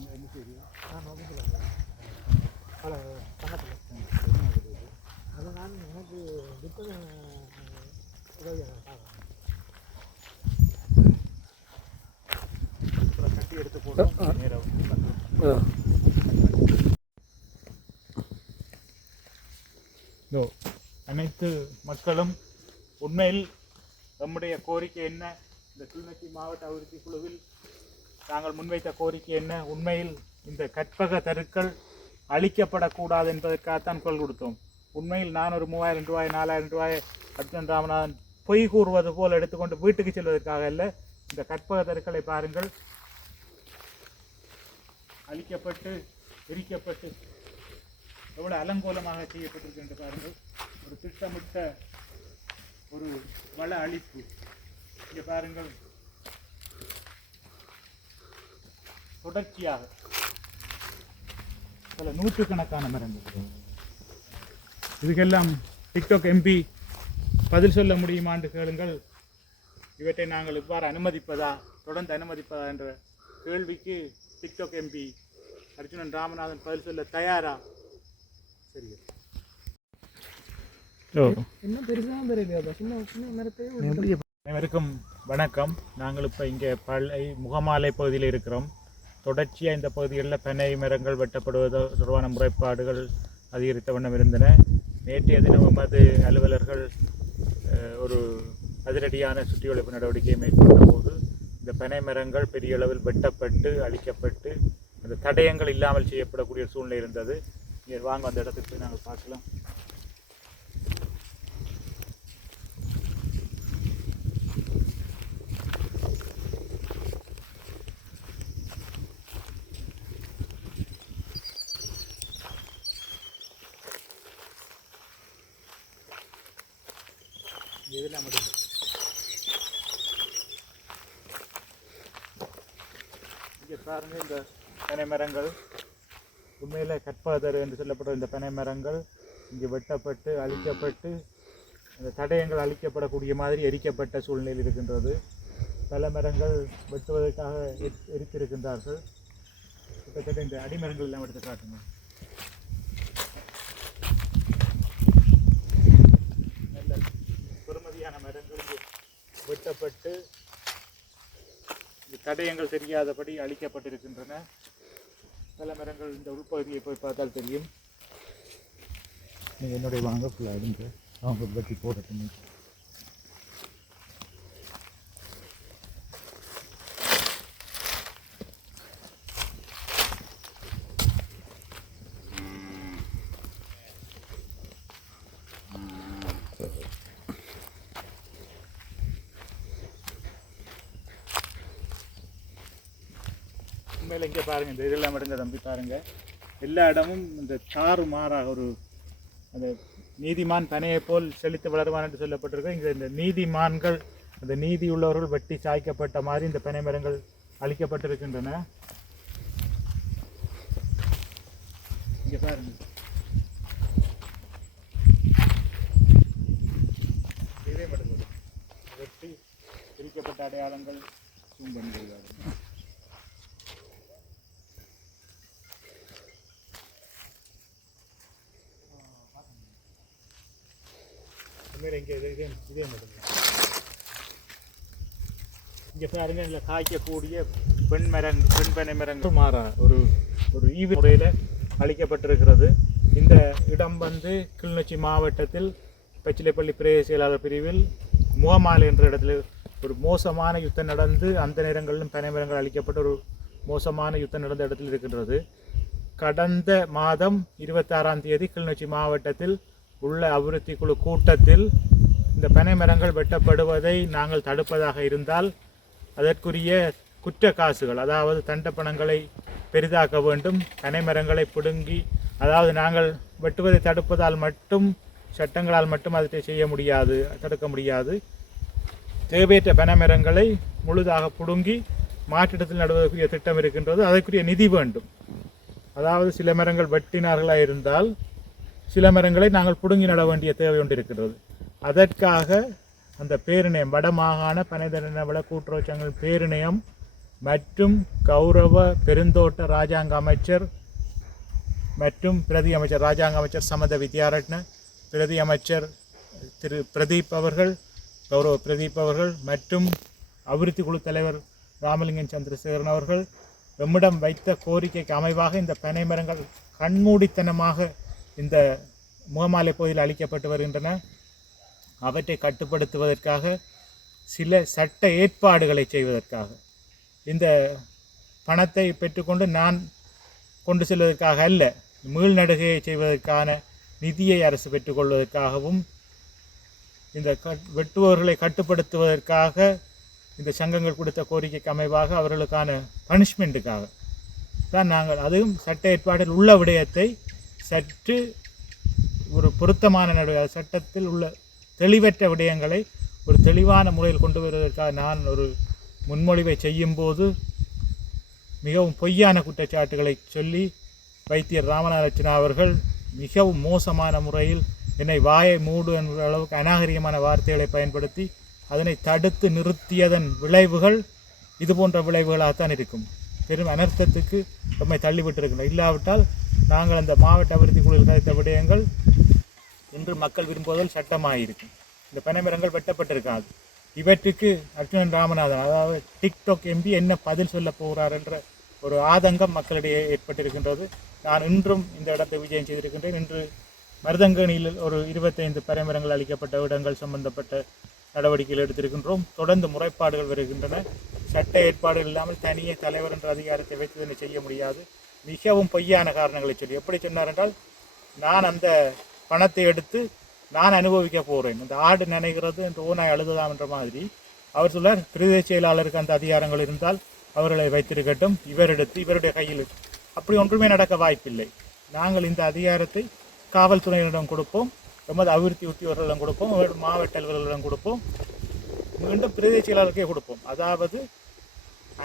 நான் வகுப்பில் பல பக்கத்தில் அது எனக்கு விற்பனை உதவியாக அப்புறம் கட்டி எடுத்து போட்டு நேரம் அனைத்து மக்களும் உண்மையில் நம்முடைய கோரிக்கை என்ன? இந்த கிளிநொச்சி மாவட்ட அபிவிருத்தி குழுவில் நாங்கள் முன்வைத்த கோரிக்கை என்ன? உண்மையில் இந்த கற்பக தருக்கள் அழிக்கப்படக்கூடாது என்பதற்காகத்தான் குரல் கொடுத்தோம். உண்மையில் நான் ஒரு மூவாயிரம் ரூபாய் நாலாயிரம் ரூபாய் அர்ஜுன் ராமநாதன் பொய் கூறுவது போல் எடுத்துக்கொண்டு வீட்டுக்கு செல்வதற்காக அல்ல. இந்த கற்பக தருக்களை பாருங்கள். அழிக்கப்பட்டு எரிக்கப்பட்டு எவ்வளோ அலங்கோலமாக செய்யப்பட்டிருக்கு என்று பாருங்கள். ஒரு திட்டமிட்ட ஒரு வள அழிப்பு. இங்கே பாருங்கள். தொடர்ச்சியாக. பல நூற்றுக்கணக்கான மரங்கள். இதுக்கெல்லாம் டிக்டாக் எம்பி பதில் சொல்ல முடியுமான்னு கேளுங்கள். இவற்றை நாங்கள் இவ்வாறு அனுமதிப்பதா? தொடர்ந்து அனுமதிப்பதா என்ற கேள்விக்கு டிக்டாக் எம்பி அர்ஜுனன் ராமநாதன் பதில் சொல்ல தயாரா? சரி. ஓ. இன்னும் பெருசாக பெரிய சின்ன சின்ன மரத்தை அனைவருக்கும் வணக்கம். நாங்கள் இப்போ இங்கே பள்ளி முகமாலை பகுதியில் இருக்கிறோம். தொடர்ச்சியாக இந்த பகுதிகளில் பனை மரங்கள் வெட்டப்படுவது தொடர்பான முறைப்பாடுகள் அதிகரித்த வண்ணம் இருந்தன. நேற்றைய தினம் எமது அலுவலர்கள் ஒரு அதிரடியான சுற்றிவளைப்பு நடவடிக்கையை மேற்கொண்ட போது இந்த பனை மரங்கள் பெரிய அளவில் வெட்டப்பட்டு அழிக்கப்பட்டு அந்த தடயங்கள் இல்லாமல் செய்யப்படக்கூடிய சூழ்நிலை இருந்தது. வாங்க அந்த இடத்துக்கு போய் நாங்கள் பார்க்கலாம். இதெல்லாம் மட்டும் இங்கே பாருங்க இந்த பனை மரங்கள். உண்மையில் கற்பாதர் என்று சொல்லப்பட்ட இந்த பனை மரங்கள் இங்கே வெட்டப்பட்டு அழிக்கப்பட்டு அந்த தடயங்கள் அழிக்கப்படக்கூடிய மாதிரி எரிக்கப்பட்ட சூழ்நிலையில் இருக்கின்றது. பல மரங்கள் வெட்டுவதற்காக எரித்திருக்கின்றார்கள். கிட்டத்தட்ட இந்த அடிமரங்கள் எல்லாம் எடுத்து காட்டுங்க நல்ல பெருமதியான மரங்கள் வெட்டப்பட்டு இந்த தடயங்கள் தெரியாதபடி அழிக்கப்பட்டிருக்கின்றன. பல மரங்கள் இந்த உள்பகுதியை போய் பார்த்தால் தெரியும். என்னுடைய வாங்க ஃபுல்லாக அடுங்க அவங்க பற்றி போடட்டும். உண்மையில் இங்கே பாருங்கள் இந்த இதெல்லாம் எடுங்க தம்பி பாருங்கள் எல்லா இடமும் இந்த சாறு மாறாக ஒரு அந்த நீதிமான் தனையை போல் செழித்து வளருவான் என்று சொல்லப்பட்டிருக்கு. இங்கே இந்த நீதிமான்கள் அந்த நீதி உள்ளவர்கள் வெட்டி சாய்க்கப்பட்ட மாதிரி இந்த பனை மரங்கள் அழிக்கப்பட்டிருக்கின்றன. இங்கே பாருங்கள் இதே மட்டும் வெட்டி பிரிக்கப்பட்ட அடையாளங்கள் zoom பண்ணி கொள்வார்கள். இங்கே இது இதே இதே மட்டும் இங்கே பாருங்க இதில் காய்க்கக்கூடிய பெண் மரங் பெண் பனை மரங்கள் மாறா ஒரு ஒரு ஈவு முறையில் அளிக்கப்பட்டிருக்கிறது இந்த இடம் வந்து கிளிநொச்சி மாவட்டத்தில் பச்சிலைப்பள்ளி பிரதேச செயலாளர் பிரிவில் முகமாலை என்ற இடத்துல ஒரு மோசமான யுத்தம் நடந்து அந்த நேரங்களிலும் பனை மரங்கள் அளிக்கப்பட்ட ஒரு மோசமான யுத்தம் நடந்த இடத்தில் இருக்கின்றது கடந்த மாதம் இருபத்தாறாம் தேதி கிளிநொச்சி மாவட்டத்தில் உள்ள அபிவிருத்தி குழு கூட்டத்தில் இந்த பனை மரங்கள் வெட்டப்படுவதை நாங்கள் தடுப்பதாக இருந்தால் அதற்குரிய குற்ற காசுகள் அதாவது தண்டப்பணங்களை பெரிதாக்க வேண்டும். பனை மரங்களை பிடுங்கி அதாவது நாங்கள் வெட்டுவதை தடுப்பதால் மட்டும் சட்டங்களால் மட்டும் அதை செய்ய முடியாது தடுக்க முடியாது. தேவையற்ற பனை மரங்களை முழுதாக பிடுங்கி மாற்றிடத்தில் நடுவதற்குரிய திட்டம் இருக்கின்றது. அதற்குரிய நிதி வேண்டும். அதாவது சில மரங்கள் வெட்டினார்களாக இருந்தால் சில மரங்களை நாங்கள் பிடுங்கி நட வேண்டிய தேவை ஒன்று இருக்கிறது. அதற்காக அந்த பேரிணையம் வடமாகாண பனைதன வள கூட்டுறவு பேரிணையம் மற்றும் கௌரவ பெருந்தோட்ட ராஜாங்க அமைச்சர் மற்றும் பிரதி அமைச்சர் ராஜாங்க அமைச்சர் சமத வித்யாரட்ன பிரதி அமைச்சர் திரு பிரதீப் அவர்கள் கௌரவ பிரதீப் அவர்கள் மற்றும் அபிவிருத்தி குழு தலைவர் ராமலிங்கம் சந்திரசேகரன் அவர்கள். எம்மிடம் வைத்த கோரிக்கைக்கு அமைவாக இந்த பனை மரங்கள் கண்மூடித்தனமாக இந்த முகமாலை பகுதியில் அளிக்கப்பட்டு வருகின்றன. அவற்றை கட்டுப்படுத்துவதற்காக சில சட்ட ஏற்பாடுகளை செய்வதற்காக. இந்த பணத்தை பெற்றுக்கொண்டு நான் கொண்டு செல்வதற்காக அல்ல மீள்நடுகையை செய்வதற்கான நிதியை அரசு பெற்றுக்கொள்வதற்காகவும் இந்த கட் வெட்டுபவர்களை கட்டுப்படுத்துவதற்காக இந்த சங்கங்கள் கொடுத்த கோரிக்கைக்கு அமைவாக அவர்களுக்கான பனிஷ்மெண்ட்டுக்காக. தான் நாங்கள் அதுவும் சட்ட ஏற்பாட்டில் உள்ள விடயத்தை சற்று ஒரு பொருத்தமான நடுவே சட்டத்தில் உள்ள தெளிவற்ற விடயங்களை ஒரு தெளிவான முறையில் கொண்டு வருவதற்காக நான் ஒரு முன்மொழிவை செய்யும்போது மிகவும் பொய்யான குற்றச்சாட்டுகளை சொல்லி வைத்தியர் ராமநாதரட்சணா அவர்கள் மிகவும் மோசமான முறையில் என்னை வாயை மூடு என்ற அளவுக்கு அநாகரிகமான வார்த்தைகளை பயன்படுத்தி அதனை தடுத்து நிறுத்தியதன் விளைவுகள் இது போன்ற விளைவுகளாகத்தான் இருக்கும். பெரும் அனர்த்தத்துக்கு நம்மை தள்ளிவிட்டிருக்கிறோம் இல்லாவிட்டால் நாங்கள் அந்த மாவட்ட அபிவிருத்தி குழுவில் கதைத்த விடயங்கள் இன்று மக்கள் விரும்புவதால் சட்டமாகியிருக்கும் இந்த பனைமரங்கள் வெட்டப்பட்டிருக்காது. இவற்றுக்கு அர்ஜுனன் ராமநாதன் அதாவது டிக்டாக் எம்பி என்ன பதில் சொல்ல போகிறார் என்ற ஒரு ஆதங்கம் மக்களிடையே ஏற்பட்டிருக்கின்றது. நான் இன்றும் இந்த இடத்தை விஜயம் செய்திருக்கின்றேன். இன்று மருதங்கணியில் ஒரு இருபத்தைந்து பனைமரங்கள் அளிக்கப்பட்ட இடங்கள் சம்பந்தப்பட்ட நடவடிக்கைகள் எடுத்திருக்கின்றோம். தொடர்ந்து முறைப்பாடுகள் வருகின்றன. சட்ட ஏற்பாடுகள் இல்லாமல் தனியே தலைவர் என்ற அதிகாரத்தை வைத்து செய்ய முடியாது. மிகவும் பொய்யான காரணங்களை சொல்லி. எப்படி சொன்னார் என்றால் நான் அந்த பணத்தை எடுத்து நான் அனுபவிக்க போகிறேன் இந்த ஆடு நினைக்கிறது இந்த ஊனாய் அழுததாம் என்ற மாதிரி. அவர் சொல்லார் பிரதேச செயலாளருக்கு அந்த அதிகாரங்கள் இருந்தால் அவர்களை வைத்திருக்கட்டும். இவர் எடுத்து இவருடைய கையில் அப்படி ஒன்றுமே நடக்க வாய்ப்பில்லை. நாங்கள் இந்த அதிகாரத்தை காவல்துறையினரிடம் கொடுப்போம். எமது அபிவிருத்தி உத்தியோகர்களிடம் கொடுப்போம். எமது மாவட்ட அலுவலர்களிடம் கொடுப்போம். மீண்டும் பிரதேச செயலாளருக்கே கொடுப்போம். அதாவது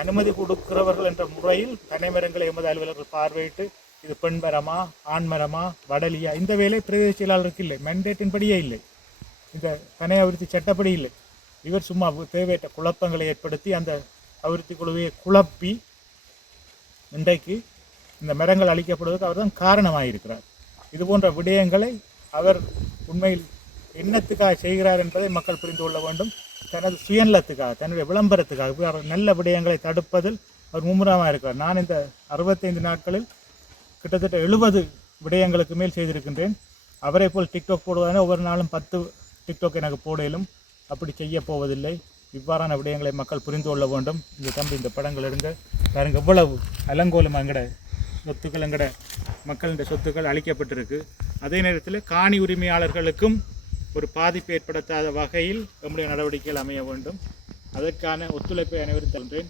அனுமதி கொடுக்கிறவர்கள் என்ற முறையில் பனைமரங்களை எமது அலுவலர்கள் பார்வையிட்டு இது பெண் மரமா ஆண் மரமா வடலியா இந்த வேலை பிரதேச செயலாளருக்கு இல்லை மெண்டேட்டின் படியே இல்லை. இந்த பனை அபிவிருத்தி சட்டப்படி இல்லை. இவர் சும்மா தேவையற்ற குழப்பங்களை ஏற்படுத்தி அந்த அபிவிருத்தி குழுவையை குழப்பி இன்றைக்கு இந்த மரங்கள் அழிக்கப்படுவதற்கு அவர் தான் காரணமாயிருக்கிறார். இது போன்ற விடயங்களை அவர் உண்மையில் என்னத்துக்காக செய்கிறார் என்பதை மக்கள் புரிந்து கொள்ள வேண்டும். தனது சுயநலத்துக்காக தன்னுடைய விளம்பரத்துக்காக அவர் நல்ல விடயங்களை தடுப்பதில் அவர் மும்முரமாக இருக்கிறார் நான் இந்த அறுபத்தைந்து நாட்களில் கிட்டத்தட்ட எழுபது விடயங்களுக்கு மேல் செய்திருக்கின்றேன். அவரை போல் டிக்டாக் போடுவதான ஒவ்வொரு நாளும் பத்து டிக்டாக் எனக்கு போடையிலும் அப்படி செய்ய போவதில்லை. இவ்வாறான விடயங்களை மக்கள் புரிந்து கொள்ள வேண்டும். இந்த தம்பி இந்த படங்கள் எடுங்க. பாருங்க எவ்வளவு அலங்கோலம் அங்கட சொத்துக்கள் எங்கட மக்களின் சொத்துக்கள் அளிக்கப்பட்டிருக்கு அதே நேரத்தில் காணி உரிமையாளர்களுக்கும் ஒரு பாதிப்பு ஏற்படுத்தாத வகையில் நம்முடைய நடவடிக்கைகள் அமைய வேண்டும். அதற்கான ஒத்துழைப்பை அனைவரும் தருகின்றேன்.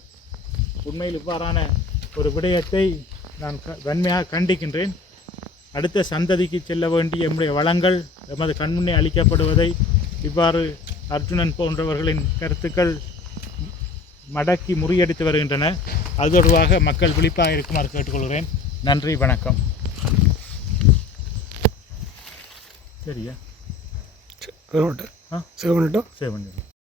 உண்மையில் இவ்வாறான ஒரு விடயத்தை நான் க- வன்மையாக கண்டிக்கின்றேன். அடுத்த சந்ததிக்கு செல்ல வேண்டிய நம்முடைய வளங்கள் எமது கண்முன்னே அளிக்கப்படுவதை இவ்வாறு அர்ஜுனன் போன்றவர்களின் கருத்துக்கள் மடக்கி முறியடித்து வருகின்றன. அது தொடர்பாக மக்கள் விழிப்பாக இருக்குமாறு கேட்டுக்கொள்கிறேன். நன்றி வணக்கம். சரியா? సెవెన్ ఉంటాయి సెవెన్ ఉంటా సెవెన్